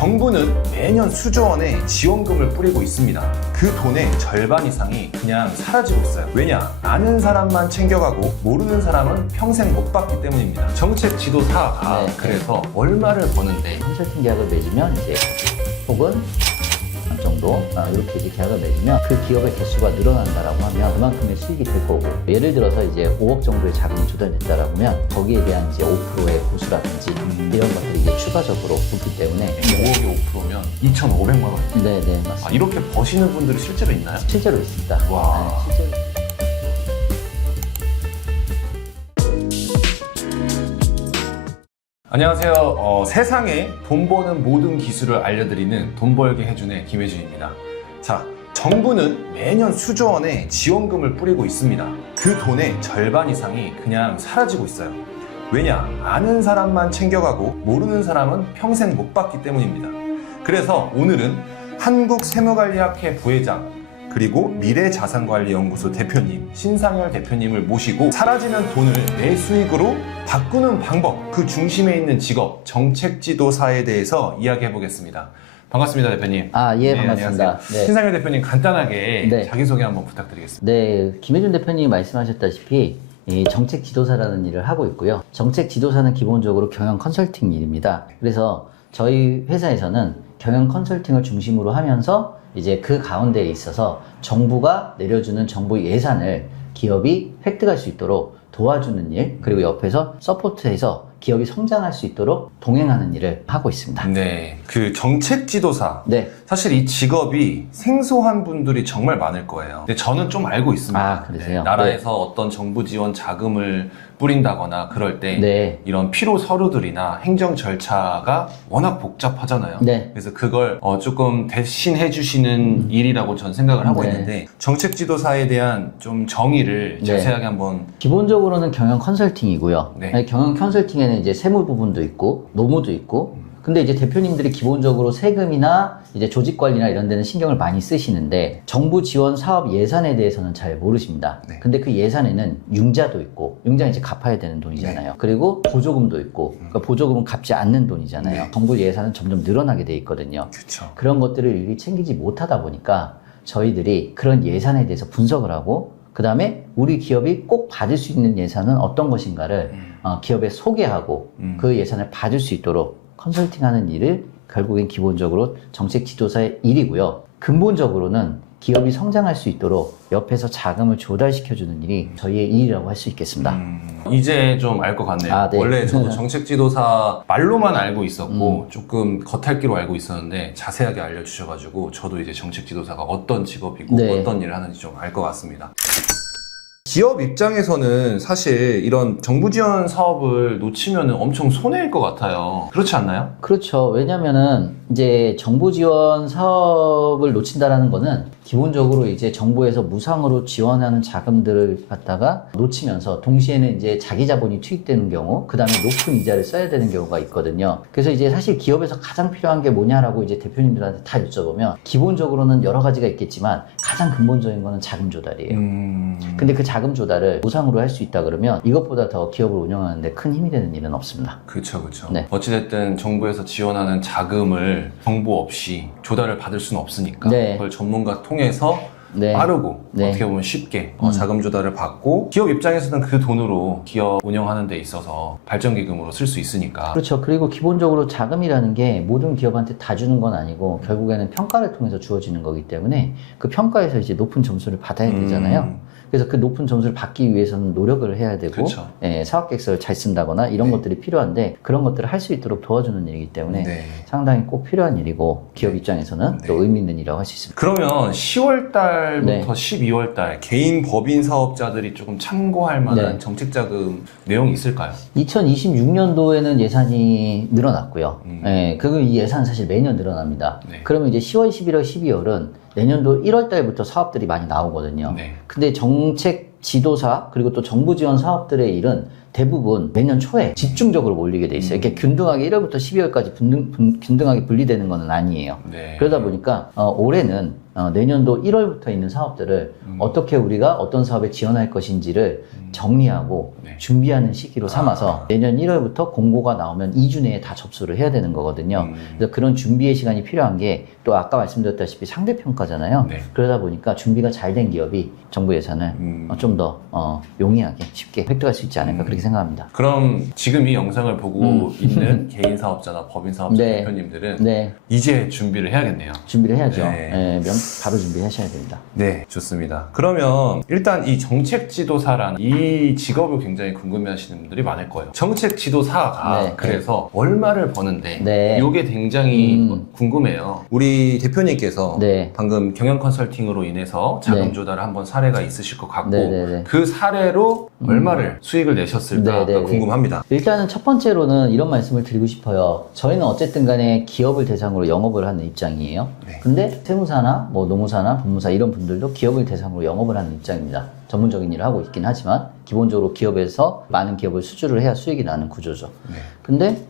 정부는 매년 수조 원의 지원금을 뿌리고 있습니다. 그 돈의 절반 이상이 그냥 사라지고 있어요. 왜냐? 아는 사람만 챙겨가고 모르는 사람은 평생 못 받기 때문입니다. 정책 지도사가 네. 그래서 얼마를 버는데 컨설팅 계약을 맺으면 이제 혹은 정도 이렇게 이제 계약을 맺으면 그 기업의 개수가 늘어난다라고 하면 그만큼의 수익이 될 거고, 예를 들어서 이제 5억 정도의 자금이 조달됐다라고 하면 거기에 대한 이제 5%의 보수라든지 이런 것들이 이제 추가적으로 붙기 때문에 5억에 5%면 2,500만 원. 네네 맞습니다. 이렇게 버시는 분들이 실제로 있나요? 실제로 있습니다. 와. 네, 실제로. 안녕하세요. 세상에 돈 버는 모든 기술을 알려드리는 돈 벌게 해준의 김혜준입니다. 자, 정부는 매년 수조 원의 지원금을 뿌리고 있습니다. 그 돈의 절반 이상이 그냥 사라지고 있어요. 왜냐? 아는 사람만 챙겨가고 모르는 사람은 평생 못 받기 때문입니다. 그래서 오늘은 한국세무관리학회 부회장 그리고 미래자산관리연구소 대표님, 신상열 대표님을 모시고 사라지는 돈을 내 수익으로 바꾸는 방법, 그 중심에 있는 직업, 정책지도사에 대해서 이야기해 보겠습니다. 반갑습니다, 대표님. 예, 네, 반갑습니다. 안녕하세요. 네. 신상열 대표님 간단하게 네. 자기소개 한번 부탁드리겠습니다. 네, 김혜준 대표님이 말씀하셨다시피 이 정책 지도사라는 일을 하고 있고요. 정책 지도사는 기본적으로 경영 컨설팅 일입니다. 그래서 저희 회사에서는 경영 컨설팅을 중심으로 하면서 이제 그 가운데에 있어서 정부가 내려주는 정부 예산을 기업이 획득할 수 있도록 도와주는 일, 그리고 옆에서 서포트해서 기업이 성장할 수 있도록 동행하는 일을 하고 있습니다. 네, 그 정책지도사. 네. 사실 이 직업이 생소한 분들이 정말 많을 거예요. 근데 저는 좀 알고 있습니다. 그러세요? 나라에서 어떤 정부 지원 자금을 뿌린다거나 그럴 때 네. 이런 필요 서류들이나 행정 절차가 워낙 복잡하잖아요. 네. 그래서 그걸 조금 대신해 주시는 일이라고 전 생각을 하고 네. 있는데, 정책 지도사에 대한 좀 정의를 네. 자세하게 한번. 기본적으로는 경영 컨설팅이고요. 네. 경영 컨설팅에는 이제 세무 부분도 있고 노무도 있고, 근데 이제 대표님들이 기본적으로 세금이나 이제 조직 관리나 이런 데는 신경을 많이 쓰시는데 정부 지원 사업 예산에 대해서는 잘 모르십니다. 네. 근데 그 예산에는 융자도 있고, 융자는 이제 갚아야 되는 돈이잖아요. 그리고 보조금도 있고, 그러니까 보조금은 갚지 않는 돈이잖아요. 네. 정부 예산은 점점 늘어나게 돼 있거든요. 그렇죠. 그런 것들을 일일이 챙기지 못하다 보니까 저희들이 그런 예산에 대해서 분석을 하고, 그 다음에 우리 기업이 꼭 받을 수 있는 예산은 어떤 것인가를 기업에 소개하고 그 예산을 받을 수 있도록 컨설팅하는 일을 결국엔 기본적으로 정책 지도사의 일이고요. 근본적으로는 기업이 성장할 수 있도록 옆에서 자금을 조달시켜주는 일이 저희의 일이라고 할 수 있겠습니다. 이제 좀 알 것 같네요. 네. 원래 저도 정책지도사 말로만 알고 있었고 조금 겉핥기로 알고 있었는데 자세하게 알려주셔가지고 저도 이제 정책지도사가 어떤 직업이고 네. 어떤 일을 하는지 좀 알 것 같습니다. 기업 입장에서는 사실 이런 정부 지원 사업을 놓치면 엄청 손해일 것 같아요. 그렇지 않나요? 그렇죠. 왜냐면은 이제 정부 지원 사업을 놓친다라는 거는 기본적으로 이제 정부에서 무상으로 지원하는 자금들을 갖다가 놓치면서 동시에는 이제 자기 자본이 투입되는 경우, 그 다음에 높은 이자를 써야 되는 경우가 있거든요. 그래서 이제 사실 기업에서 가장 필요한 게 뭐냐라고 이제 대표님들한테 다 여쭤보면 기본적으로는 여러 가지가 있겠지만 가장 근본적인 거는 자금 조달이에요. 근데 그 자금 조달을 무상으로 할 수 있다 그러면 이것보다 더 기업을 운영하는데 큰 힘이 되는 일은 없습니다. 그렇죠, 그렇죠. 네. 어찌됐든 정부에서 지원하는 자금을 정보 없이 조달을 받을 수는 없으니까 네. 그걸 전문가 통해서 네. 빠르고 네. 어떻게 보면 쉽게 자금 조달을 받고, 기업 입장에서는 그 돈으로 기업 운영하는 데 있어서 발전기금으로 쓸 수 있으니까. 그렇죠. 그리고 기본적으로 자금이라는 게 모든 기업한테 다 주는 건 아니고 결국에는 평가를 통해서 주어지는 거기 때문에 그 평가에서 이제 높은 점수를 받아야 되잖아요. 그래서 그 높은 점수를 받기 위해서는 노력을 해야 되고, 그렇죠. 사업계획서를 잘 쓴다거나 이런 네. 것들이 필요한데 그런 것들을 할 수 있도록 도와주는 일이기 때문에 네. 상당히 꼭 필요한 일이고, 기업 입장에서는 네. 또 의미 있는 일이라고 할 수 있습니다. 그러면 10월 달부터 네. 12월 달 개인 법인 사업자들이 조금 참고할 만한 네. 정책자금 내용이 있을까요? 2026년도에는 예산이 늘어났고요. 이 예산은 사실 매년 늘어납니다. 네. 그러면 이제 10월, 11월, 12월은 내년도 1월 달부터 사업들이 많이 나오거든요. 네. 근데 정책 지도사 그리고 또 정부 지원 사업들의 일은 대부분 내년 초에 집중적으로 몰리게 돼 있어요. 이렇게 균등하게 1월부터 12월까지 균등하게 분리되는 건 아니에요. 네. 그러다 보니까 올해는 내년도 1월부터 있는 사업들을 어떻게 우리가 어떤 사업에 지원할 것인지를 정리하고 네. 준비하는 시기로 삼아서 내년 1월부터 공고가 나오면 2주 내에 다 접수를 해야 되는 거거든요. 그래서 그런 준비의 시간이 필요한 게 또 아까 말씀드렸다시피 상대평가잖아요. 네. 그러다 보니까 준비가 잘 된 기업이 정부 예산을 좀 더 용이하게 쉽게 획득할 수 있지 않을까 그렇게 생각합니다. 그럼 지금 이 영상을 보고 있는 개인 사업자나 법인 사업자 네. 대표님들은 네, 이제 준비를 해야겠네요. 준비를 해야죠. 네. 바로 준비하셔야 됩니다. 네, 좋습니다. 그러면 일단 이 정책 지도사라는 이 직업을 굉장히 궁금해 하시는 분들이 많을 거예요. 정책 지도사가 네. 그래서 얼마를 버는데 네. 이게 굉장히 궁금해요. 우리 대표님께서 네. 방금 경영 컨설팅으로 인해서 자금 네. 조달을 한번 사례가 있으실 것 같고 네네네. 그 사례로 얼마를 수익을 내셨을까 네네네. 궁금합니다. 일단은 첫 번째로는 이런 말씀을 드리고 싶어요. 저희는 어쨌든 간에 기업을 대상으로 영업을 하는 입장이에요. 네. 근데 세무사나 뭐 노무사나 법무사 이런 분들도 기업을 대상으로 영업을 하는 입장입니다. 전문적인 일을 하고 있긴 하지만 기본적으로 기업에서 많은 기업을 수주를 해야 수익이 나는 구조죠. 네. 근데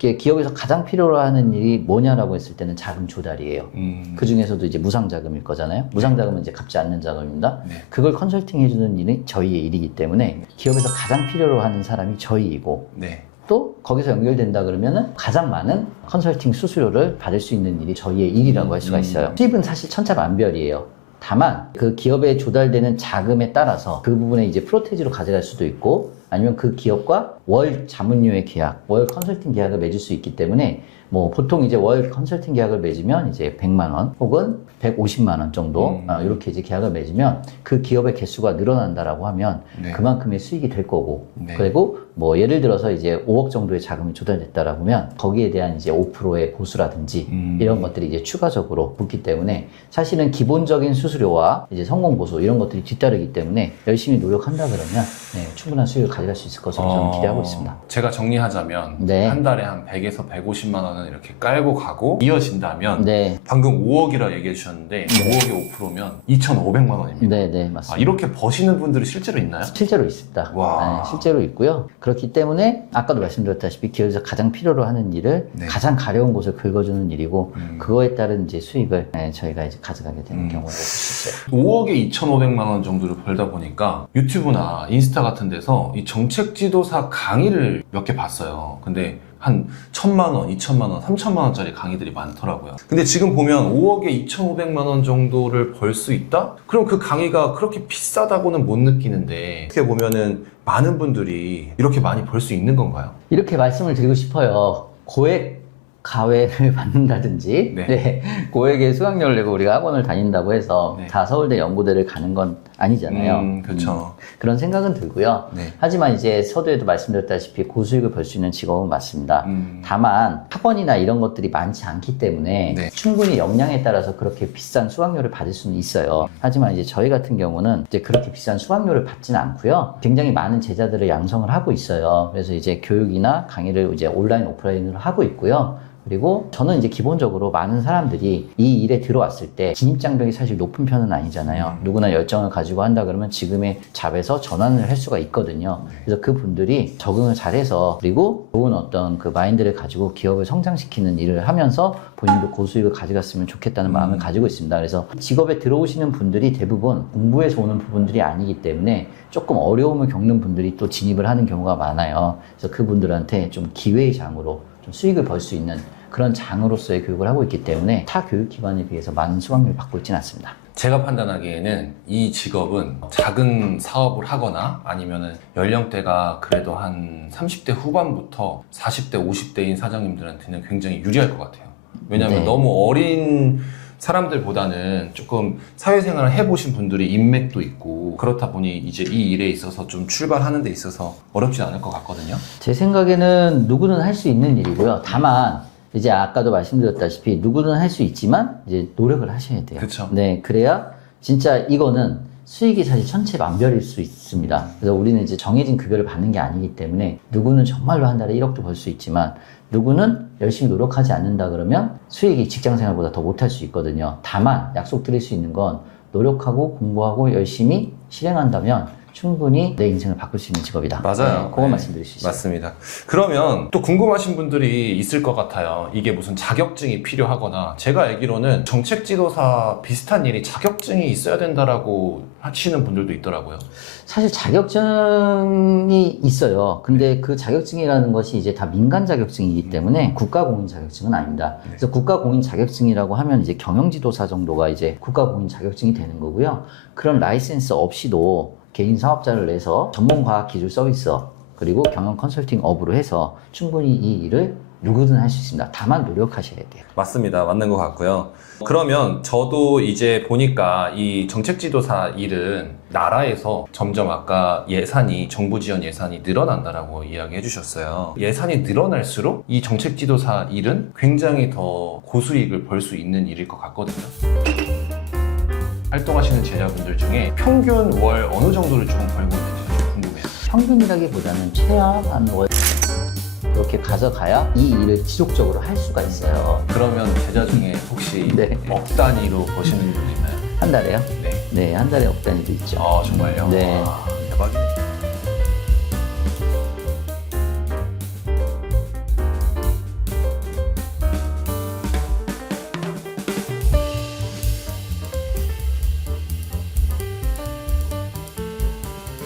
기업에서 가장 필요로 하는 일이 뭐냐라고 했을 때는 자금 조달이에요. 그 중에서도 이제 무상자금일 거잖아요. 무상자금은 이제 갚지 않는 자금입니다. 네. 그걸 컨설팅 해주는 일이 저희의 일이기 때문에 기업에서 가장 필요로 하는 사람이 저희이고 네. 또 거기서 연결된다 그러면은 가장 많은 컨설팅 수수료를 받을 수 있는 일이 저희의 일이라고 할 수가 있어요. 수입은 사실 천차만별이에요. 다만 그 기업에 조달되는 자금에 따라서 그 부분에 이제 프로테이지로 가져갈 수도 있고 아니면 그 기업과 월 자문료의 계약, 월 컨설팅 계약을 맺을 수 있기 때문에 뭐 보통 이제 월 컨설팅 계약을 맺으면 이제 100만 원 혹은 150만 원 정도 이렇게 이제 계약을 맺으면 그 기업의 개수가 늘어난다라고 하면 네. 그만큼의 수익이 될 거고 네. 그리고 뭐 예를 들어서 이제 5억 정도의 자금이 조달됐다라고 하면 거기에 대한 이제 5%의 보수라든지 이런 것들이 이제 추가적으로 붙기 때문에 사실은 기본적인 수수료와 이제 성공 보수 이런 것들이 뒤따르기 때문에 열심히 노력한다 그러면 네, 충분한 수익을 가져갈 수 있을 것으로 저는 기대하고 있습니다. 제가 정리하자면 네. 한 달에 한 100에서 150만 원은 이렇게 깔고 가고 이어진다면 네, 방금 5억이라 얘기해 주셨는데 5억에 5%면 2,500만 원입니다. 네, 네, 맞습니다. 이렇게 버시는 분들이 실제로 있나요? 실제로 있습니다. 와. 네, 실제로 있고요. 그렇기 때문에 아까도 말씀드렸다시피 기업에서 가장 필요로 하는 일을 네. 가장 가려운 곳을 긁어주는 일이고 그거에 따른 이제 수익을 저희가 이제 가져가게 되는 경우가 볼 수 있어요. 5억에 2,500만 원 정도를 벌다 보니까 유튜브나 인스타 같은 데서 이 정책 지도사 강의를 몇 개 봤어요. 근데 한 1,000만 원, 2,000만 원, 3,000만 원짜리 강의들이 많더라고요. 근데 지금 보면 5억에 2,500만 원 정도를 벌 수 있다? 그럼 그 강의가 그렇게 비싸다고는 못 느끼는데 어떻게 보면은 많은 분들이 이렇게 많이 벌 수 있는 건가요? 이렇게 말씀을 드리고 싶어요. 고액 가외를 받는다든지 네. 고액의 수강료를 내고 우리가 학원을 다닌다고 해서 네. 다 서울대 연고대를 가는 건 아니잖아요. 그렇죠. 그런 생각은 들고요. 네. 하지만 이제 서두에도 말씀드렸다시피 고수익을 벌 수 있는 직업은 맞습니다. 다만 학원이나 이런 것들이 많지 않기 때문에 네. 충분히 역량에 따라서 그렇게 비싼 수강료를 받을 수는 있어요. 하지만 이제 저희 같은 경우는 이제 그렇게 비싼 수강료를 받지는 않고요. 굉장히 많은 제자들을 양성을 하고 있어요. 그래서 이제 교육이나 강의를 이제 온라인, 오프라인으로 하고 있고요. 그리고 저는 이제 기본적으로 많은 사람들이 이 일에 들어왔을 때 진입장벽이 사실 높은 편은 아니잖아요. 누구나 열정을 가지고 한다 그러면 지금의 잡에서 전환을 할 수가 있거든요. 그래서 그 분들이 적응을 잘해서 그리고 좋은 어떤 그 마인드를 가지고 기업을 성장시키는 일을 하면서 본인도 고수익을 가져갔으면 좋겠다는 마음을 가지고 있습니다. 그래서 직업에 들어오시는 분들이 대부분 공부에서 오는 부분들이 아니기 때문에 조금 어려움을 겪는 분들이 또 진입을 하는 경우가 많아요. 그래서 그분들한테 좀 기회의 장으로 좀 수익을 벌 수 있는 그런 장으로서의 교육을 하고 있기 때문에 타 교육기관에 비해서 많은 수강료를 받고 있지는 않습니다. 제가 판단하기에는 이 직업은 작은 사업을 하거나 아니면은 연령대가 그래도 한 30대 후반부터 40대, 50대인 사장님들한테는 굉장히 유리할 것 같아요. 왜냐하면 네. 너무 어린 사람들보다는 조금 사회생활을 해보신 분들이 인맥도 있고 그렇다 보니 이제 이 일에 있어서 좀 출발하는 데 있어서 어렵진 않을 것 같거든요. 제 생각에는 누구든 할 수 있는 일이고요. 다만 이제 아까도 말씀드렸다시피 누구든 할 수 있지만 이제 노력을 하셔야 돼요. 그쵸. 네, 그래야 진짜 이거는 수익이 사실 천차만별일 수 있습니다. 그래서 우리는 이제 정해진 급여를 받는 게 아니기 때문에 누구는 정말로 한 달에 1억도 벌 수 있지만 누구는 열심히 노력하지 않는다 그러면 수익이 직장생활보다 더 못할 수 있거든요. 다만 약속드릴 수 있는 건 노력하고 공부하고 열심히 실행한다면 충분히 내 인생을 바꿀 수 있는 직업이다. 맞아요. 네, 그거 네. 말씀드릴 수 있어요. 맞습니다. 그러면 또 궁금하신 분들이 있을 것 같아요. 이게 무슨 자격증이 필요하거나, 제가 알기로는 정책지도사 비슷한 일이 자격증이 있어야 된다라고 하시는 분들도 있더라고요. 사실 자격증이 있어요. 근데 그 자격증이라는 것이 이제 다 민간 자격증이기 때문에 국가공인 자격증은 아닙니다. 그래서 국가공인 자격증이라고 하면 이제 경영지도사 정도가 이제 국가공인 자격증이 되는 거고요. 그런 라이센스 없이도 개인 사업자를 내서 전문과학기술 서비스업 그리고 경영 컨설팅 업으로 해서 충분히 이 일을 누구든 할 수 있습니다. 다만 노력하셔야 돼요. 맞습니다. 맞는 것 같고요. 그러면 저도 이제 보니까 이 정책지도사 일은 나라에서 점점 아까 예산이, 정부 지원 예산이 늘어난다라고 이야기해 주셨어요. 예산이 늘어날수록 이 정책지도사 일은 굉장히 더 고수익을 벌 수 있는 일일 것 같거든요. 활동하시는 제자분들 중에 평균 월 어느 정도를 좀 벌고 있는지 좀 궁금해요. 평균이라기보다는 최하한 월 그렇게 가져가야 이 일을 지속적으로 할 수가 있어요. 그러면 제자 중에 혹시 네. 억 단위로 버시는 분들 있나요? 한 달에요? 네. 네, 한 달에 억 단위도 있죠. 아, 정말요? 네. 와, 대박이네.